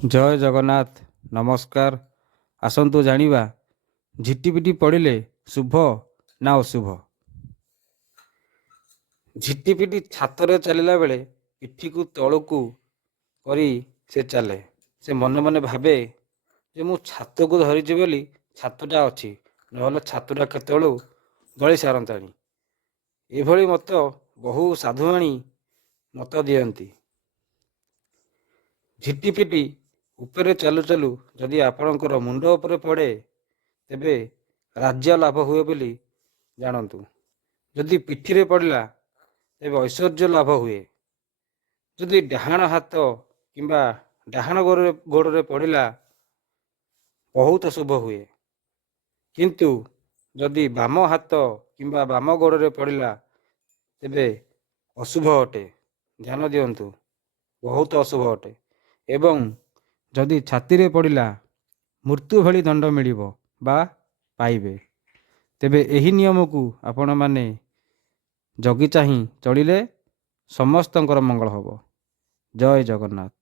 ଜୟ ଜଗନ୍ନାଥ। ନମସ୍କାର। ଆସନ୍ତୁ ଜାଣିବା ଝିଟିପିଟି ପଡ଼ିଲେ ଶୁଭ ନା ଅଶୁଭ। ଝିଟିପିଟି ଛାତରେ ଚାଲିଲା ବେଳେ ପିଠିକୁ ତଳକୁ କରି ସେ ଚାଲେ। ସେ ମନେ ମନେ ଭାବେ ଯେ ମୁଁ ଛାତକୁ ଧରିଛି ବୋଲି ଛାତଟା ଅଛି, ନହେଲେ ଛାତଟା କେତେବେଳୁ ଗଳି ସାରନ୍ତାଣି। ଏଭଳି ମତ ବହୁ ସାଧୁଆଣୀ ମତ ଦିଅନ୍ତି। ଝିଟିପିଟି ଉପରେ ଚାଲୁ ଚାଲୁ ଯଦି ଆପଣଙ୍କର ମୁଣ୍ଡ ଉପରେ ପଡ଼େ ତେବେ ରାଜ୍ୟ ଲାଭ ହୁଏ ବୋଲି ଜାଣନ୍ତୁ। ଯଦି ପିଠିରେ ପଡ଼ିଲା ତେବେ ଐଶ୍ୱର୍ଯ୍ୟ ଲାଭ ହୁଏ। ଯଦି ଡାହାଣ ହାତ କିମ୍ବା ଡାହାଣ ଗୋଡ଼ରେ ପଡ଼ିଲା ବହୁତ ଶୁଭ ହୁଏ। କିନ୍ତୁ ଯଦି ବାମ ହାତ କିମ୍ବା ବାମ ଗୋଡ଼ରେ ପଡ଼ିଲା ତେବେ ଅଶୁଭ ଅଟେ। ଧ୍ୟାନ ଦିଅନ୍ତୁ, ବହୁତ ଅଶୁଭ ଅଟେ। ଏବଂ ଯଦି ଛାତିରେ ପଡ଼ିଲା ମୃତ୍ୟୁ ଭଳି ଦଣ୍ଡ ମିଳିବ ବା ପାଇବେ। ତେବେ ଏହି ନିୟମକୁ ଆପଣମାନେ ଜଗି ଚାହିଁ ଚଳିଲେ ସମସ୍ତଙ୍କର ମଙ୍ଗଳ ହେବ। ଜୟ ଜଗନ୍ନାଥ।